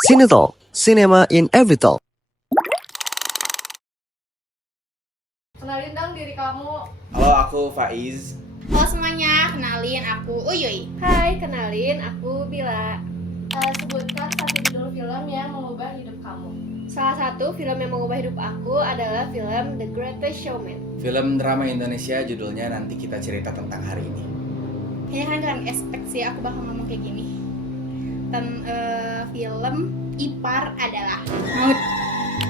Cinetalk, Cinema in Every Talk. Kenalin dong diri kamu. Halo, aku Faiz. Halo semuanya, kenalin aku Uyuy. Hai, kenalin aku Bila. Sebutkan satu judul film yang mengubah hidup kamu. Salah satu film yang mengubah hidup aku adalah film The Greatest Showman. Film drama Indonesia judulnya Nanti Kita Cerita Tentang Hari Ini. Kayaknya kalian expect sih aku bakal ngomong kayak gini. Film Ipar adalah Maut.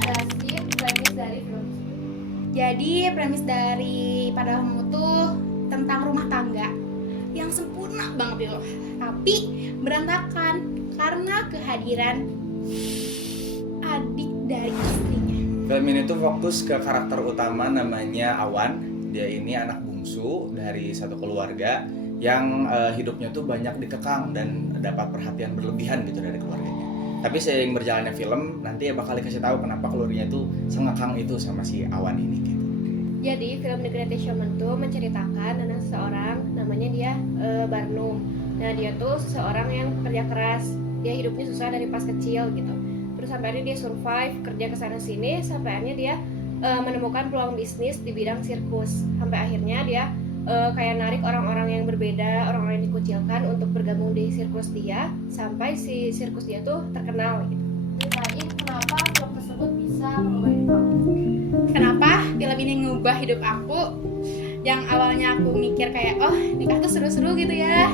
Jelasin premis dari film. Jadi premis dari Ipar adalah Maut tuh tentang rumah tangga yang sempurna banget gitu, tapi berantakan karena kehadiran adik dari istrinya. Film ini tuh fokus ke karakter utama namanya Awan. Dia ini anak bungsu dari satu keluarga yang hidupnya tuh banyak dikekang dan dapat perhatian berlebihan gitu dari keluarganya. Tapi seiring berjalannya film, nanti ya bakal dikasih tahu kenapa keluarganya tuh sengekang itu sama si Awan ini gitu. Jadi film The Greatest Showman tuh menceritakan tentang seseorang namanya dia Barnum. Nah dia tuh seseorang yang kerja keras. Dia hidupnya susah dari pas kecil gitu. Terus sampai akhirnya dia survive, kerja kesana sini, sampai akhirnya dia menemukan peluang bisnis di bidang sirkus. Sampai akhirnya dia kayak narik orang-orang yang berbeda, orang-orang yang dikucilkan untuk bergabung di sirkus dia, sampai si sirkus dia tuh terkenal gitu. Ceritain kenapa film tersebut bisa mengubah hidup kamu. Kenapa film ini ngubah hidup aku? Yang awalnya aku mikir kayak, oh nikah tuh seru-seru gitu ya.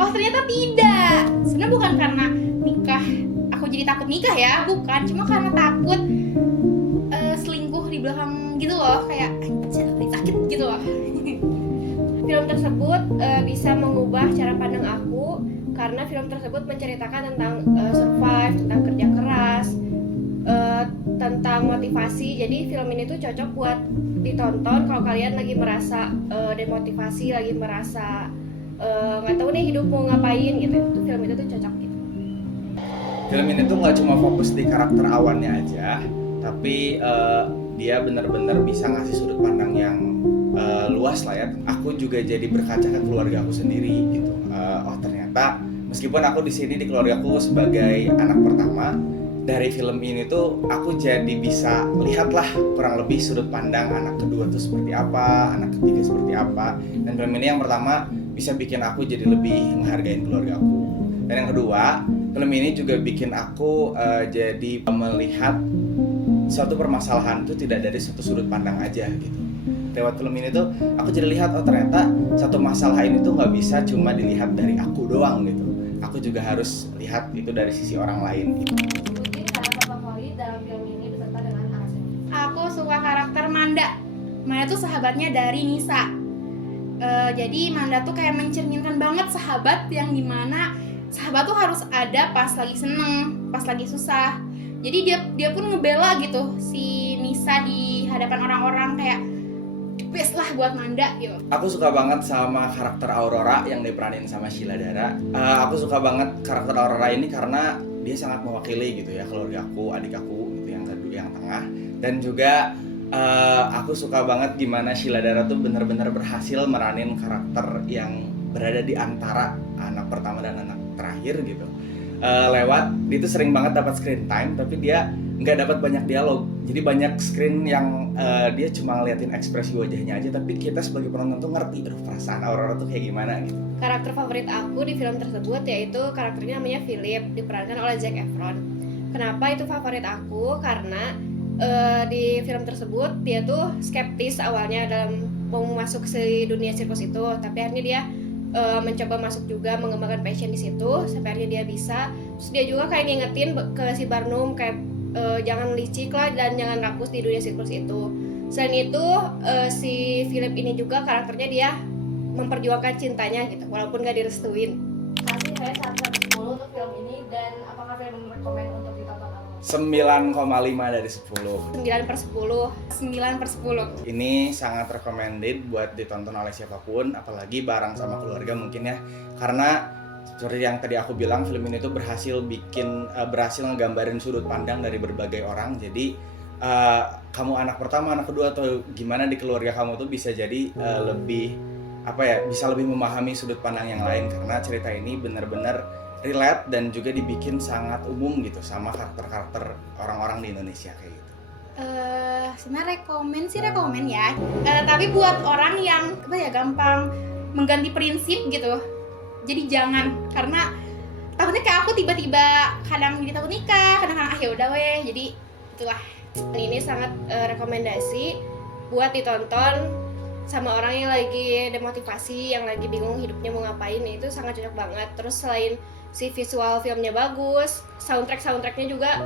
Oh ternyata tidak. Sebenarnya bukan karena nikah aku jadi takut nikah ya, bukan. Cuma karena takut selingkuh di belakang gitu loh, kayak anjir sakit gitu loh. Film tersebut bisa mengubah cara pandang aku karena film tersebut menceritakan tentang survive, tentang kerja keras, tentang motivasi. Jadi film ini tuh cocok buat ditonton kalau kalian lagi merasa demotivasi, lagi merasa nggak tahu nih hidup mau ngapain gitu. Itu film itu tuh cocok gitu. Film ini tuh nggak cuma fokus di karakter Awannya aja, tapi dia benar-benar bisa ngasih sudut pandang yang luas lah ya. Aku juga jadi berkaca ke keluarga aku sendiri gitu. Oh ternyata meskipun aku di sini di keluarga aku sebagai anak pertama, dari film ini tuh aku jadi bisa lihatlah kurang lebih sudut pandang anak kedua tuh seperti apa, anak ketiga seperti apa. Dan film ini yang pertama bisa bikin aku jadi lebih menghargai keluarga aku. Dan yang kedua, film ini juga bikin aku jadi melihat suatu permasalahan itu tidak dari satu sudut pandang aja gitu. Lewat film ini tuh aku jadi lihat, oh ternyata satu masalah ini tuh nggak bisa cuma dilihat dari aku doang gitu. Aku juga harus lihat itu dari sisi orang lain gitu. Sebutin karakter favorit dalam film ini beserta dengan alasannya. Aku suka karakter Manda. Manda tuh sahabatnya dari Nisa. Jadi Manda tuh kayak mencerminkan banget sahabat yang dimana sahabat tuh harus ada pas lagi seneng, pas lagi susah. Jadi dia pun ngebela gitu si Nisa di hadapan orang-orang, kayak best lah buat Manda gitu. Aku suka banget sama karakter Aurora yang diperanin sama Sheila Dara. Aku suka banget karakter Aurora ini karena dia sangat mewakili gitu ya keluarga aku, adik aku gitu yang kedua, yang tengah. Dan juga aku suka banget gimana Sheila Dara tuh benar-benar berhasil meranin karakter yang berada di antara anak pertama dan anak terakhir gitu. Dia tuh sering banget dapat screen time, tapi dia nggak dapat banyak dialog. Jadi banyak screen yang dia cuma ngeliatin ekspresi wajahnya aja, tapi kita sebagai penonton tuh ngerti perasaan Aurora tuh kayak gimana gitu. Karakter favorit aku di film tersebut yaitu karakternya namanya Philip, diperankan oleh Zac Efron. Kenapa itu favorit aku? Karena di film tersebut dia tuh skeptis awalnya dalam mau masuk ke dunia sirkus itu, tapi akhirnya dia mencoba masuk juga, mengembangkan passion di situ sampai akhirnya dia bisa. Terus dia juga kayak ngingetin ke si Barnum kayak jangan licik lah dan jangan rakus di dunia sirkus itu. Selain itu si Philip ini juga karakternya dia memperjuangkan cintanya gitu walaupun gak direstuin. Kasih saya 1/10 untuk film ini, dan apakah film rekomend untuk ditonton? 9,5 dari 10. 9/10. 9/10. Ini sangat recommended buat ditonton oleh siapapun, apalagi bareng sama keluarga mungkin ya. Karena seperti yang tadi aku bilang, film ini tuh berhasil ngegambarin sudut pandang dari berbagai orang. Jadi kamu anak pertama, anak kedua, atau gimana di keluarga kamu tuh bisa jadi bisa lebih memahami sudut pandang yang lain, karena cerita ini benar-benar relate dan juga dibikin sangat umum gitu sama karakter-karakter orang-orang di Indonesia kayak gitu. Sebenarnya rekomen ya. Tapi buat orang yang gampang mengganti prinsip gitu, jadi jangan, karena takutnya kayak aku tiba-tiba kadang jadi takut nikah, kadang-kadang ya udah weh, jadi itulah. Ini sangat rekomendasi buat ditonton sama orang yang lagi demotivasi, yang lagi bingung hidupnya mau ngapain, itu sangat cocok banget. Terus selain si visual filmnya bagus, soundtracknya juga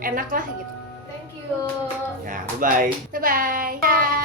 enak lah gitu. Thank you. Ya, bye-bye. Bye bye. Bye.